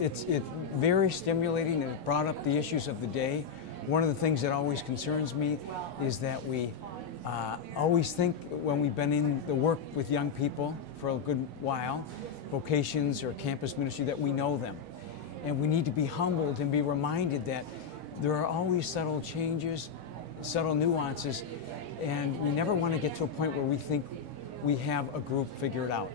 It's very stimulating, and it brought up the issues of the day. One of the things that always concerns me is that we always think when we've been in the work with young people for a good while, vocations or campus ministry, that we know them. And we need to be humbled and be reminded that there are always subtle changes, subtle nuances, and we never want to get to a point where we think we have a group figured out.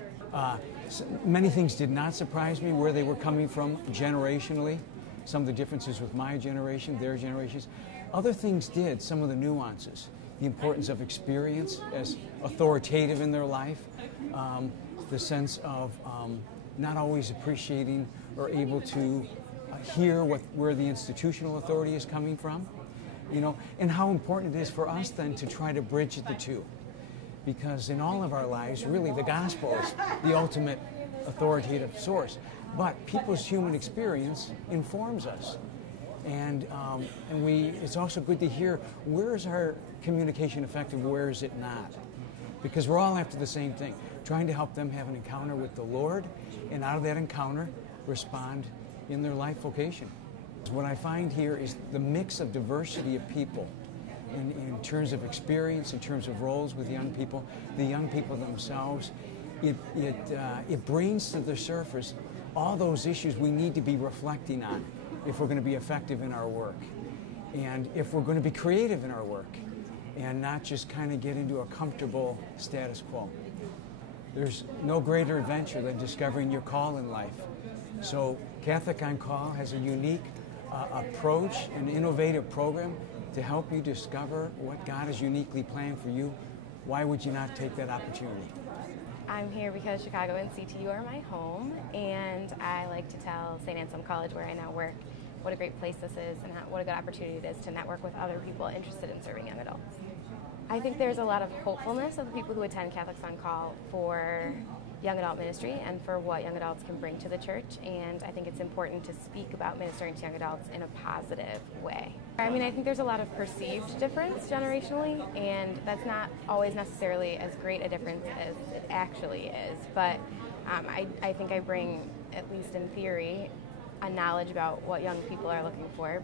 Many things did not surprise me, where they were coming from generationally, some of the differences with my generation, their generations. Other things did, some of the nuances, the importance of experience as authoritative in their life, the sense of not always appreciating or able to hear where the institutional authority is coming from, and how important it is for us then to try to bridge the two. Because in all of our lives, really, the gospel is the ultimate authoritative source. But people's human experience informs us. And it's also good to hear, where is our communication effective, where is it not? Because we're all after the same thing, trying to help them have an encounter with the Lord, and out of that encounter, respond in their life vocation. What I find here is the mix of diversity of people in terms of experience, in terms of roles with young people, the young people themselves. It brings to the surface all those issues we need to be reflecting on if we're going to be effective in our work, and if we're going to be creative in our work, and not just kind of get into a comfortable status quo. There's no greater adventure than discovering your call in life. So Catholic on Call has a unique approach, an innovative program to help you discover what God has uniquely planned for you. Why would you not take that opportunity? I'm here because Chicago and CTU are my home, and I like to tell St. Anselm College, where I now work, what a great place this is and what a good opportunity it is to network with other people interested in serving young adults. I think there's a lot of hopefulness of the people who attend Catholics on Call for young adult ministry and for what young adults can bring to the church, and I think it's important to speak about ministering to young adults in a positive way. I think there's a lot of perceived difference generationally, and that's not always necessarily as great a difference as it actually is, but I think I bring, at least in theory, a knowledge about what young people are looking for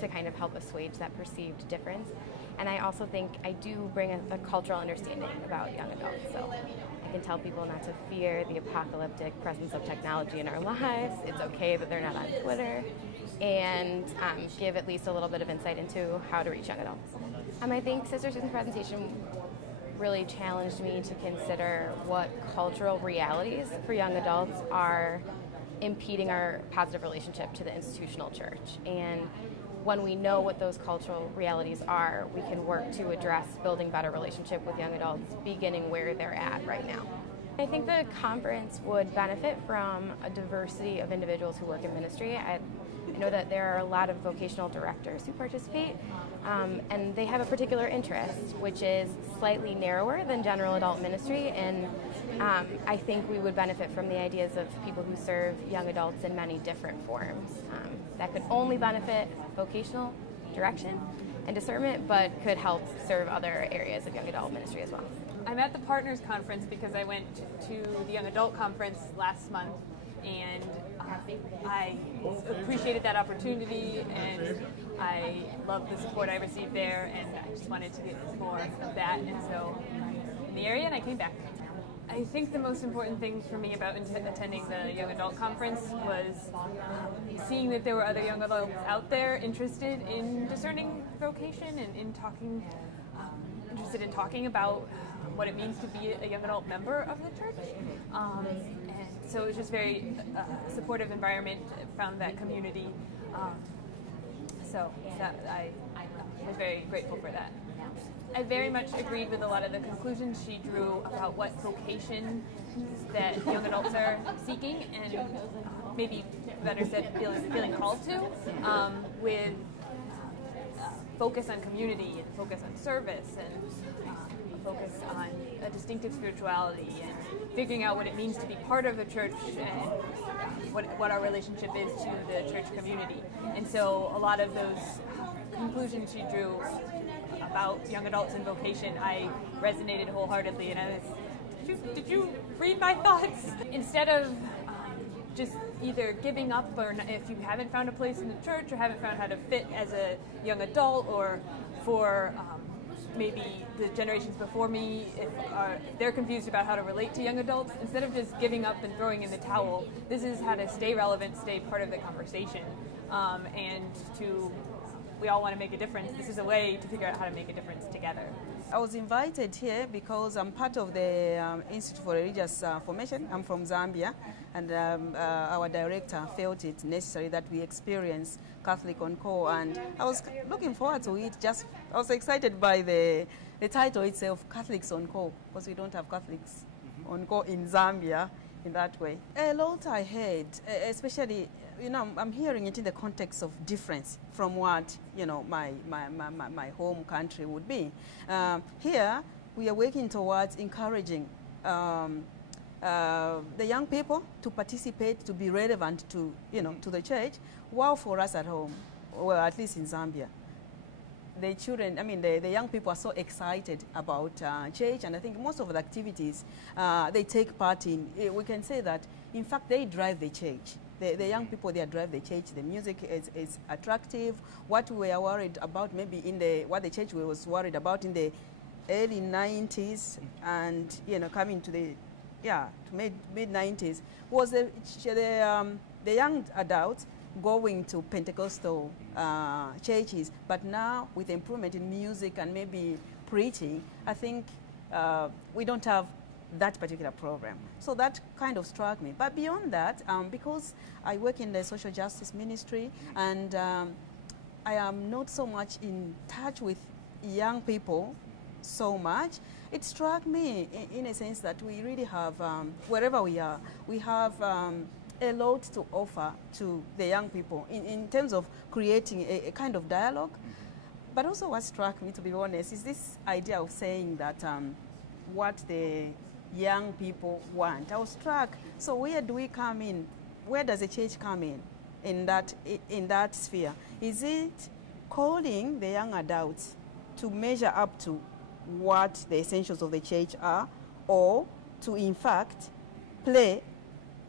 to kind of help assuage that perceived difference. And I also think I do bring a cultural understanding about young adults. So I can tell people not to fear the apocalyptic presence of technology in our lives. It's okay that they're not on Twitter, and give at least a little bit of insight into how to reach young adults. I think Sister Susan's presentation really challenged me to consider what cultural realities for young adults are impeding our positive relationship to the institutional church. And when we know what those cultural realities are, we can work to address building better relationship with young adults, beginning where they're at right now. I think the conference would benefit from a diversity of individuals who work in ministry. I know that there are a lot of vocational directors who participate, and they have a particular interest, which is slightly narrower than general adult ministry, and I think we would benefit from the ideas of people who serve young adults in many different forms. That could only benefit vocational direction and discernment, but could help serve other areas of young adult ministry as well. I'm at the Partners Conference because I went to the Young Adult Conference last month, and I appreciated that opportunity, and I love the support I received there, and I just wanted to get more of that, and so I'm in the area and I came back. I think the most important thing for me about attending the Young Adult Conference was seeing that there were other young adults out there interested in discerning vocation and interested in talking about what it means to be a young adult member of the church. And so it was just very supportive environment, found that community. So I was very grateful for that. I very much agreed with a lot of the conclusions she drew about what vocation that young adults are seeking, and maybe better said, feeling called to, with focus on community and focus on service and a focus on a distinctive spirituality and figuring out what it means to be part of the church and what our relationship is to the church community. And so a lot of those conclusions she drew about young adults and vocation, I resonated wholeheartedly, and I was, did you read my thoughts? Instead of just either giving up, or if you haven't found a place in the church or haven't found how to fit as a young adult, or for maybe the generations before me, if they're confused about how to relate to young adults, instead of just giving up and throwing in the towel, this is how to stay relevant, stay part of the conversation, and we all want to make a difference. This is a way to figure out how to make a difference together. I was invited here because I'm part of the Institute for Religious Formation. I'm from Zambia, and our director felt it necessary that we experience Catholic on Call, and I was looking forward to it. I was excited by the title itself, Catholics on Call, because we don't have Catholics on Call in Zambia in that way. A lot I heard, especially, I'm hearing it in the context of difference from what, my home country would be. Here, we are working towards encouraging the young people to participate, to be relevant to, to the church, while for us at home, well, at least in Zambia, the children, the young people are so excited about church, and I think most of the activities they take part in, we can say that, in fact, they drive the church. The young people, they drive the church. The music is attractive. What we were worried about, maybe what the church was worried about in the early 90s and, coming to the, to mid-90s, was the young adults going to Pentecostal churches. But now, with improvement in music and maybe preaching, I think we don't have that particular program. So that kind of struck me. But beyond that, because I work in the social justice ministry, and I am not so much in touch with young people so much, it struck me in a sense that we really have, wherever we are, we have a lot to offer to the young people in terms of creating a kind of dialogue. But also what struck me, to be honest, is this idea of saying that what the young people want. I was struck. So where do we come in? Where does the church come in that sphere? Is it calling the young adults to measure up to what the essentials of the church are, or to in fact play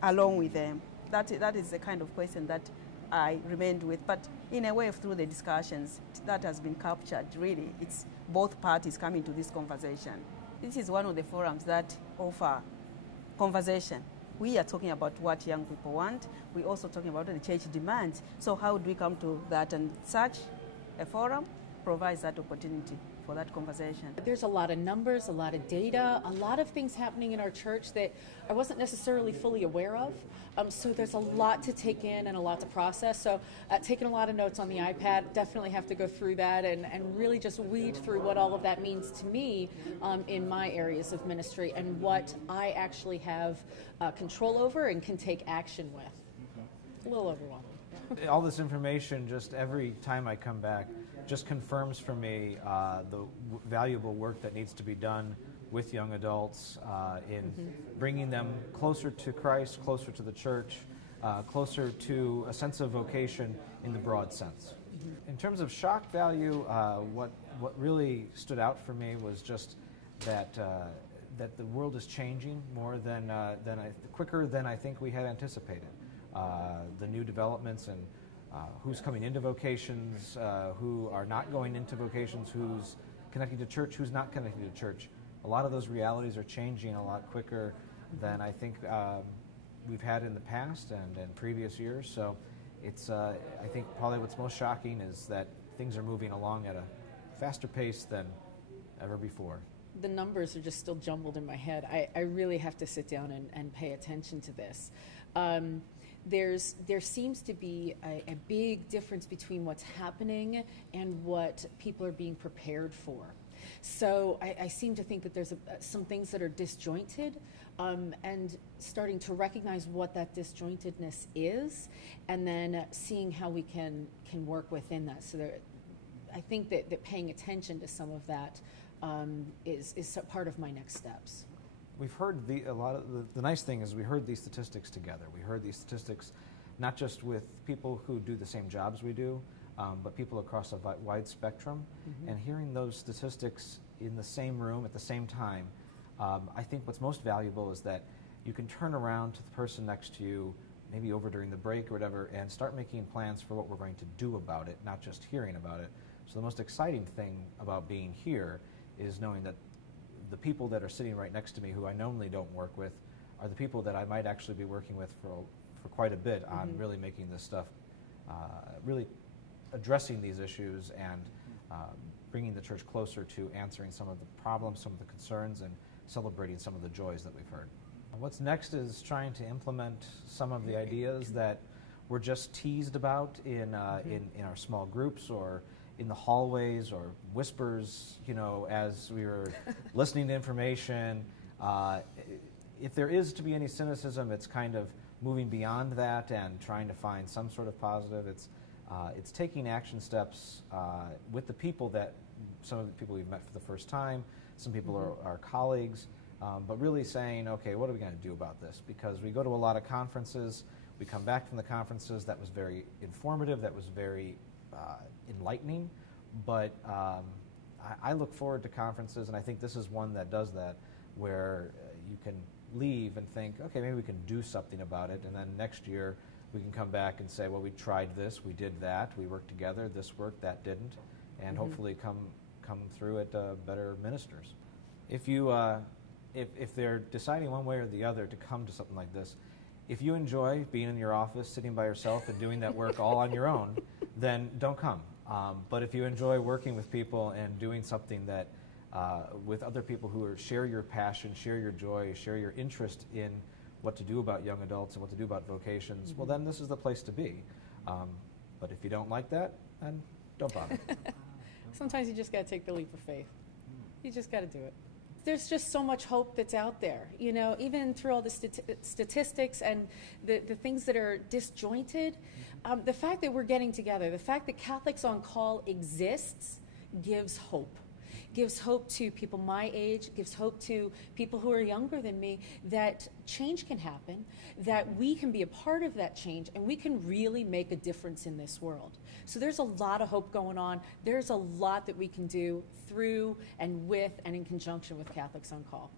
along with them? That is the kind of question that I remained with. But in a way, through the discussions, that has been captured. Really, it's both parties coming to this conversation. This is one of the forums that offer conversation. We are talking about what young people want. We're also talking about what the church demands. So how do we come to that? And such a forum provides that opportunity for that conversation. There's a lot of numbers, a lot of data, a lot of things happening in our church that I wasn't necessarily fully aware of. So there's a lot to take in and a lot to process. So taking a lot of notes on the iPad, definitely have to go through that and really just weed through what all of that means to me in my areas of ministry and what I actually have control over and can take action with. A little overwhelming. All this information, just every time I come back, just confirms for me the valuable work that needs to be done with young adults in bringing them closer to Christ, closer to the church, closer to a sense of vocation in the broad sense. In terms of shock value, what really stood out for me was just that that the world is changing more quicker than I think we had anticipated. The new developments and who's coming into vocations, who are not going into vocations, who's connecting to church, who's not connecting to church. A lot of those realities are changing a lot quicker than I think we've had in the past and in previous years. So it's, I think probably what's most shocking is that things are moving along at a faster pace than ever before. The numbers are just still jumbled in my head. I really have to sit down and pay attention to this. There seems to be a big difference between what's happening and what people are being prepared for. So I seem to think that there's some things that are disjointed, and starting to recognize what that disjointedness is, and then seeing how we can work within that. So I think that paying attention to some of that is part of my next steps. We've heard a lot of the nice thing is we heard these statistics together. We heard these statistics not just with people who do the same jobs we do, but people across a wide spectrum. And hearing those statistics in the same room at the same time, I think what's most valuable is that you can turn around to the person next to you maybe over during the break or whatever, and start making plans for what we're going to do about it, not just hearing about it. So the most exciting thing about being here is knowing that the people that are sitting right next to me, who I normally don't work with, are the people that I might actually be working with for quite a bit on really making this stuff, really addressing these issues and bringing the church closer to answering some of the problems, some of the concerns, and celebrating some of the joys that we've heard. What's next is trying to implement some of the ideas that were just teased about in our small groups or in the hallways or whispers, as we were listening to information. If there is to be any cynicism, it's kind of moving beyond that and trying to find some sort of positive. It's taking action steps with the people some of the people we've met for the first time, some people are colleagues, but really saying, okay, what are we going to do about this? Because we go to a lot of conferences, we come back from the conferences, that was very informative, that was very enlightening, but I look forward to conferences, and I think this is one that does that, where you can leave and think, okay, maybe we can do something about it, and then next year we can come back and say, well, we tried this, we did that, we worked together, this worked, that didn't, and hopefully come through it better ministers. If they're deciding one way or the other to come to something like this, if you enjoy being in your office, sitting by yourself and doing that work all on your own, then don't come. But if you enjoy working with people and doing something that with other people who share your passion, share your joy, share your interest in what to do about young adults and what to do about vocations, well, then this is the place to be. But if you don't like that, then don't bother. Sometimes you just got to take the leap of faith. You just got to do it. There's just so much hope that's out there, even through all the statistics and the things that are disjointed. The fact that we're getting together, the fact that Catholics on Call exists, gives hope. Gives hope to people my age, gives hope to people who are younger than me, that change can happen, that we can be a part of that change, and we can really make a difference in this world. So there's a lot of hope going on. There's a lot that we can do through and with and in conjunction with Catholics on Call.